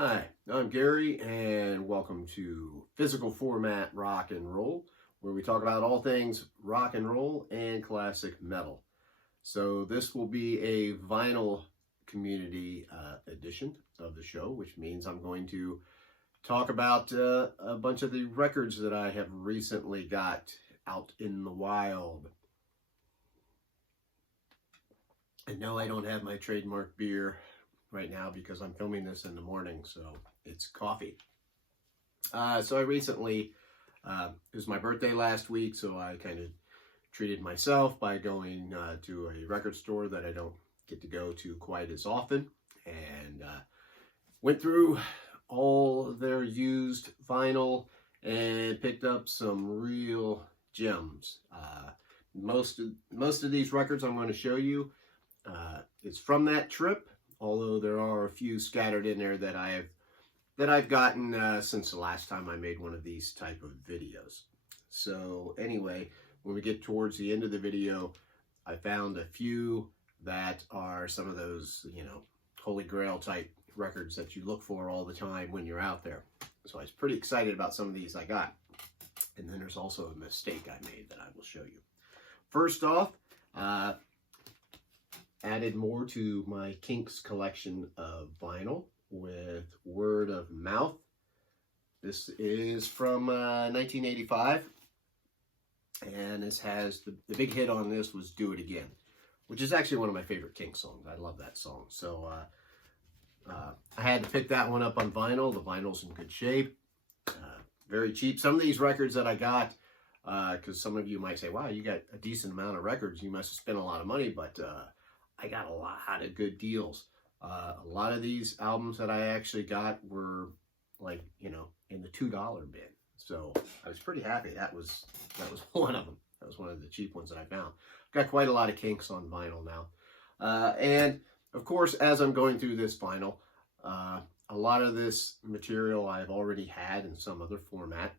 Hi, I'm Gary, and welcome to Physical Format Rock and Roll, where we talk about all things rock and roll and classic metal. So this will be a vinyl community edition of the show, which means I'm going to talk about a bunch of the records that I have recently got out in the wild. And no, I don't have my trademark beer right now because I'm filming this in the morning, so it's coffee. So I recently, it was my birthday last week, so I kind of treated myself by going to a record store that I don't get to go to quite as often, and went through all their used vinyl and picked up some real gems. Most of these records I'm going to show you is from that trip, although there are a few scattered in there that I've gotten since the last time I made one of these type of videos. So anyway, when we get towards the end of the video, I found a few that are some of those, holy grail type records that you look for all the time when you're out there. So I was pretty excited about some of these I got. And then there's also a mistake I made that I will show you. First off, added more to my Kinks collection of vinyl with Word of Mouth. This is from 1985, and this has the big hit on this was Do It Again, which is actually one of my favorite Kinks songs. I love that song. So I had to pick that one up on vinyl. The vinyl's in good shape, very cheap. Some of these records that I got, because some of you might say, wow, you got a decent amount of records, you must have spent a lot of money, but I got a lot of good deals. A lot of these albums that I actually got were like, in the $2 bin. So I was pretty happy. That was one of them. That was one of the cheap ones that I found. Got quite a lot of Kinks on vinyl now. And of course, as I'm going through this vinyl, a lot of this material I've already had in some other format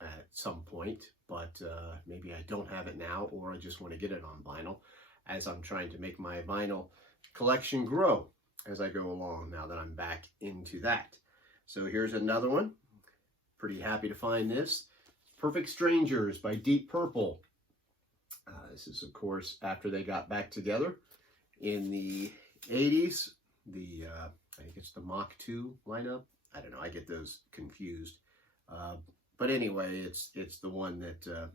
at some point, but maybe I don't have it now, or I just want to get it on vinyl, as I'm trying to make my vinyl collection grow as I go along now that I'm back into that. So here's another one. Pretty happy to find this. Perfect Strangers by Deep Purple. This is, of course, after they got back together in the 80s. I think it's the Mach 2 lineup. I don't know, I get those confused. But anyway, it's the one that,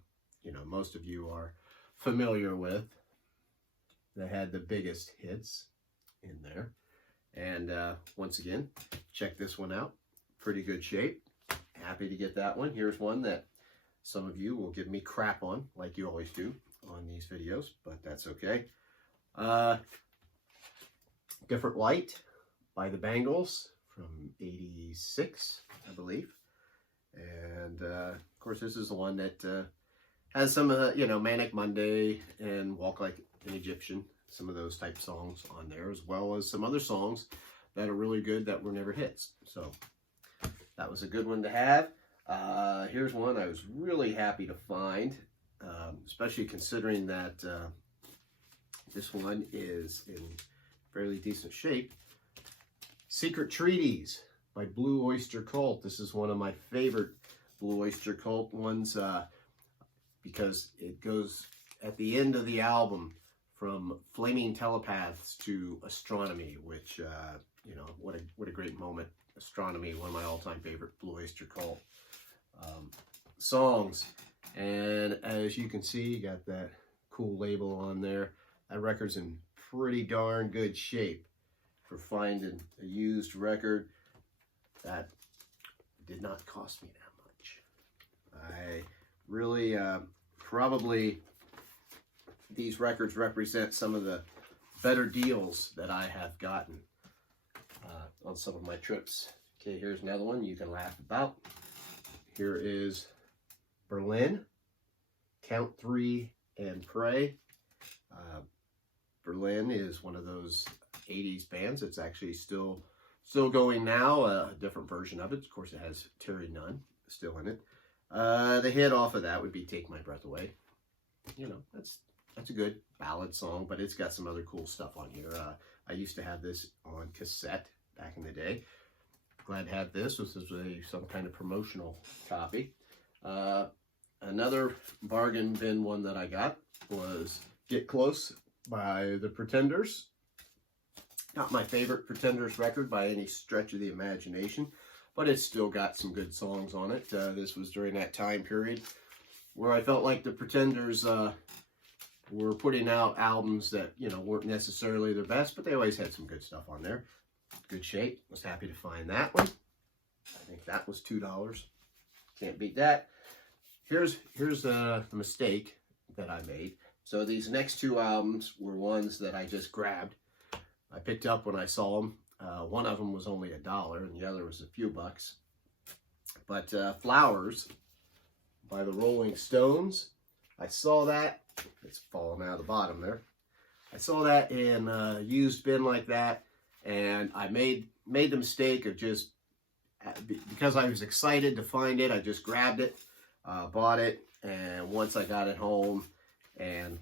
most of you are familiar with. That had the biggest hits in there. And once again, check this one out. Pretty good shape. Happy to get that one. Here's one that some of you will give me crap on, like you always do on these videos, but that's okay. Different Light by the Bangles from 86, I believe. And of course, this is the one that has some, Manic Monday and Walk Like an Egyptian, some of those type songs on there, as well as some other songs that are really good that were never hits. So that was a good one to have. Here's one I was really happy to find, especially considering that this one is in fairly decent shape. Secret Treaties by Blue Oyster Cult. This is one of my favorite Blue Oyster Cult ones because it goes at the end of the album from Flaming Telepaths to Astronomy, which, what a great moment. Astronomy, one of my all-time favorite Blue Oyster Cult songs. And as you can see, you got that cool label on there. That record's in pretty darn good shape for finding a used record that did not cost me that much. I really, probably, these records represent some of the better deals that I have gotten on some of my trips. Okay, here's another one you can laugh about. Here is Berlin, Count 3 and Pray. Berlin is one of those 80s bands. It's actually still going now, a different version of it. Of course, it has Terry Nunn still in it. The hit off of that would be Take My Breath Away. That's a good ballad song, but it's got some other cool stuff on here. I used to have this on cassette back in the day. glad to have this. This is some kind of promotional copy. Another bargain bin one that I got was Get Close by the Pretenders. Not my favorite Pretenders record by any stretch of the imagination, but it's still got some good songs on it. This was during that time period where I felt like the Pretenders were putting out albums that, you know, weren't necessarily their best, but they always had some good stuff on there. Good shape. Was happy to find that one. I think that was $2. Can't beat that. Here's the mistake that I made. So these next two albums were ones that I just grabbed. I picked up when I saw them. One of them was only $1 and the other was a few bucks. But Flowers by the Rolling Stones, I saw that. It's falling out of the bottom there. I saw that in a used bin like that, and I made the mistake of just, because I was excited to find it, I just grabbed it, bought it, and once I got it home and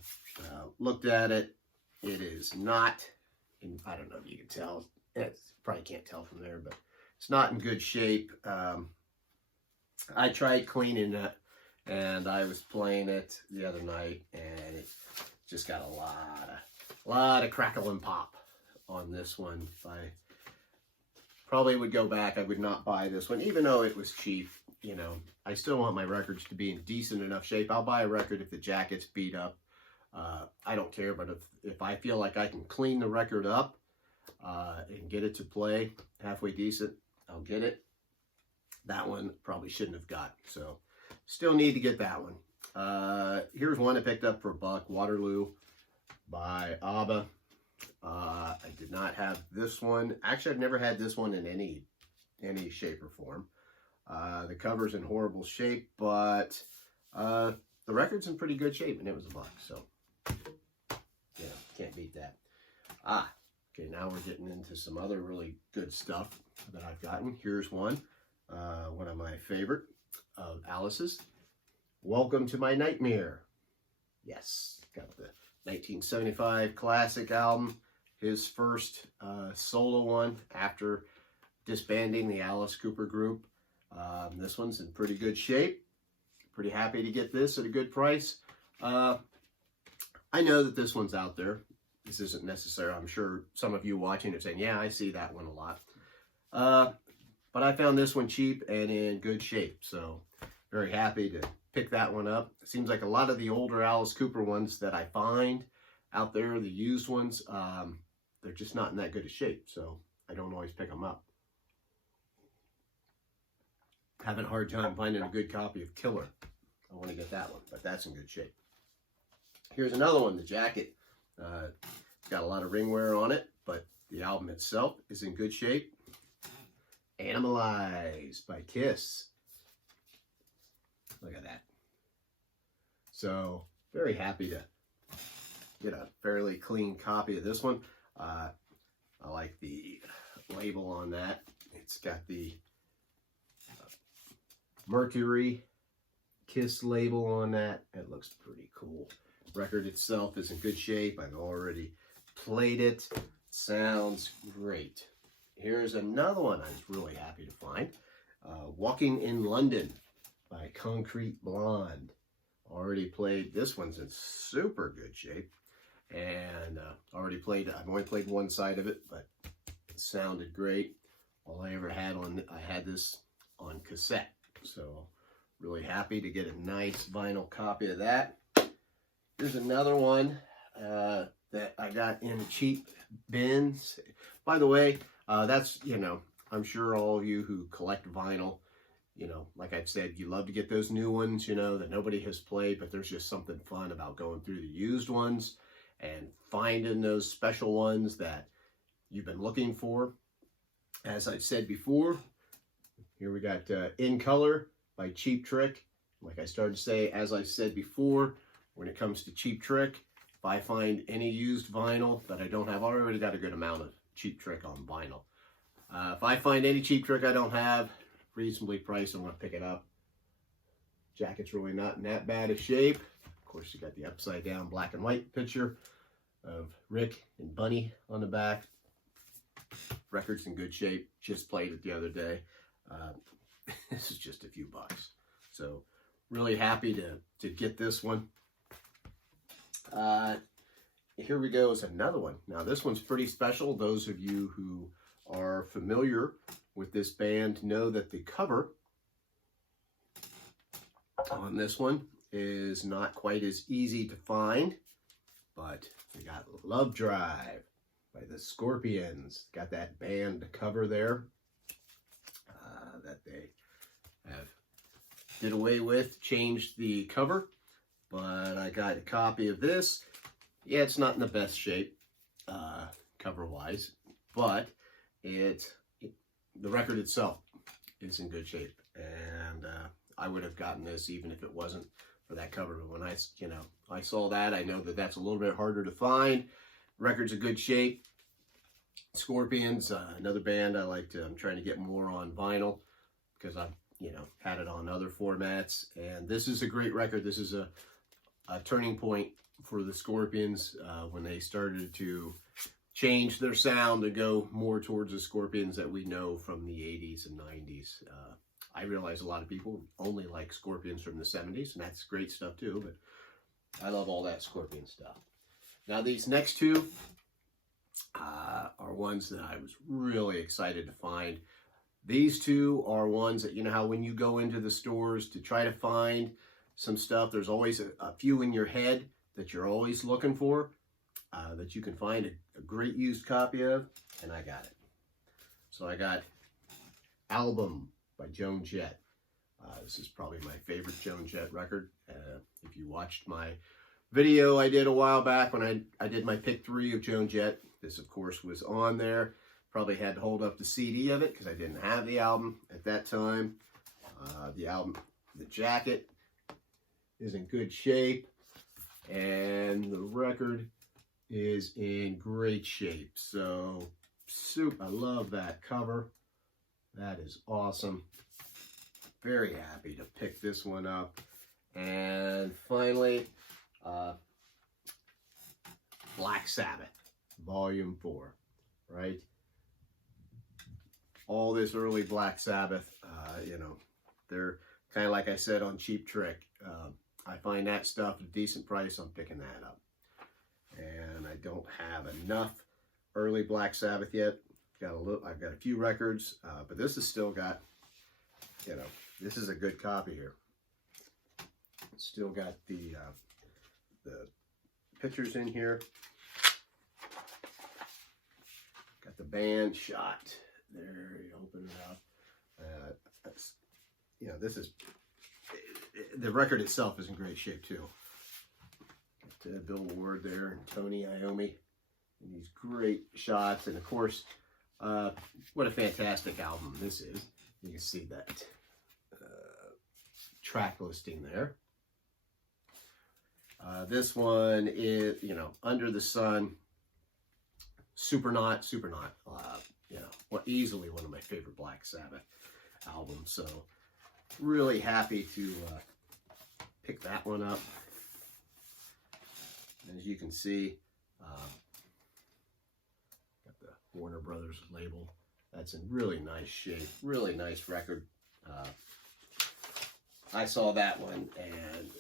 looked at it, it is not, I don't know if you can tell, probably can't tell from there, but it's not in good shape. I tried cleaning it, and I was playing it the other night, and it just got a lot of crackle and pop on this one. I probably would go back. I would not buy this one, even though it was cheap. You know, I still want my records to be in decent enough shape. I'll buy a record if the jacket's beat up. I don't care, but if I feel like I can clean the record up and get it to play halfway decent, I'll get it. That one probably shouldn't have got, so still need to get that one. Here's one I picked up for $1, Waterloo by ABBA. I did not have this one. Actually, I've never had this one in any shape or form. The cover's in horrible shape, but the record's in pretty good shape, and it was $1, so yeah, can't beat that. Okay, now we're getting into some other really good stuff that I've gotten. Here's one of my favorite of Alice's. Welcome to My Nightmare. Yes, got the 1975 classic album, his first solo one after disbanding the Alice Cooper group. This one's in pretty good shape. Pretty happy to get this at a good price. I know that this one's out there. This isn't necessary. I'm sure some of you watching are saying, yeah, I see that one a lot. But I found this one cheap and in good shape, so very happy to pick that one up. It seems like a lot of the older Alice Cooper ones that I find out there, the used ones, they're just not in that good a shape, so I don't always pick them up. Having a hard time finding a good copy of Killer. I want to get that one, but that's in good shape. Here's another one, the jacket. It's got a lot of ring wear on it, but the album itself is in good shape. Animalize by Kiss. Look at that. So, very happy to get a fairly clean copy of this one. I like the label on that. It's got the Mercury Kiss label on that. It looks pretty cool. Record itself is in good shape. I've already played it. Sounds great. Here's another one I was really happy to find. Walking in London by Concrete Blonde. Already played. This one's in super good shape. And I've only played one side of it, but it sounded great. All I ever had I had this on cassette. So really happy to get a nice vinyl copy of that. Here's another one that I got in cheap bins. By the way, that's, you know, I'm sure all of you who collect vinyl, you know, like I've said, you love to get those new ones, you know, that nobody has played, but there's just something fun about going through the used ones and finding those special ones that you've been looking for. As I've said before, here we got In Color by Cheap Trick. Like I started to say, as I said before, when it comes to Cheap Trick, if I find any used vinyl that I don't have, I already got a good amount of Cheap Trick on vinyl. If I find any Cheap Trick I don't have, reasonably priced, I'm going to pick it up. Jacket's really not in that bad a shape. Of course, you got the upside down black and white picture of Rick and Bunny on the back. Record's in good shape. Just played it the other day. This is just a few bucks. So really happy to get this one. Here we go is another one. Now this one's pretty special. Those of you who are familiar with this band know that the cover on this one is not quite as easy to find, but we got Love Drive by the Scorpions. Got that band cover there that they have did away with, changed the cover, but I got a copy of this. Yeah, it's not in the best shape cover-wise, but the record itself is in good shape, and I would have gotten this even if it wasn't for that cover. But when I saw that, I know that that's a little bit harder to find. Record's in good shape. Scorpions, another band I like to. I'm trying to get more on vinyl because I've had it on other formats, and this is a great record. This is a turning point for the Scorpions when they started to change their sound to go more towards the Scorpions that we know from the 80s and 90s. I realize a lot of people only like Scorpions from the 70s, and that's great stuff too, but I love all that Scorpion stuff. Now these next two are ones that I was really excited to find. These two are ones that, how when you go into the stores to try to find some stuff, there's always a few in your head that you're always looking for, that you can find a great used copy of, and I got it. So I got Album by Joan Jett. This is probably my favorite Joan Jett record. If you watched my video I did a while back when I did my pick 3 of Joan Jett, this of course was on there. Probably had to hold up the CD of it because I didn't have the album at that time. The jacket is in good shape, and the record is in great shape. So, I love that cover. That is awesome. Very happy to pick this one up. And finally, Black Sabbath, Volume 4, right? All this early Black Sabbath, they're kind of like I said on Cheap Trick. I find that stuff at a decent price, I'm picking that up. And I don't have enough early Black Sabbath yet. I've got a few records, but this has still got, this is a good copy here. It's still got the pictures in here. Got the band shot. There, you open it up. This is, the record itself is in great shape too. Got Bill Ward there and Tony Iommi. And these great shots, and of course, what a fantastic album this is. You can see that track listing there. This one is, Under the Sun, Supernaut, easily one of my favorite Black Sabbath albums. So really happy to pick that one up. And as you can see, got the Warner Brothers label. That's in really nice shape, really nice record. I saw that one, and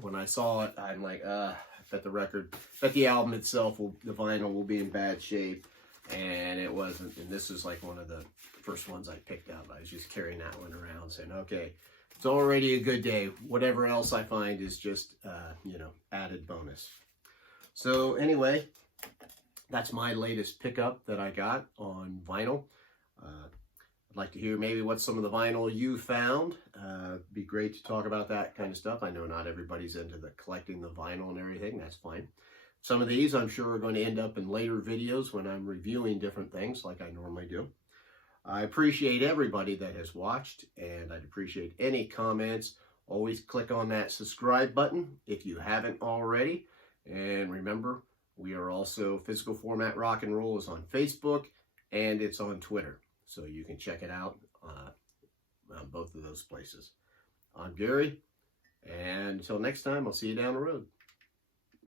when I saw it, I'm like, I bet the album itself, the vinyl will be in bad shape, and it wasn't. And this is like one of the first ones I picked up. I was just carrying that one around, saying, okay, it's already a good day. Whatever else I find is just, added bonus. So anyway, that's my latest pickup that I got on vinyl. I'd like to hear maybe what some of the vinyl you found. Be great to talk about that kind of stuff. I know not everybody's into the collecting the vinyl and everything. That's fine. Some of these I'm sure are going to end up in later videos when I'm reviewing different things like I normally do. I appreciate everybody that has watched, and I'd appreciate any comments. Always click on that subscribe button if you haven't already. And remember, we are also Physical Format Rock and Roll is on Facebook, and it's on Twitter. So you can check it out on both of those places. I'm Gary, and until next time, I'll see you down the road.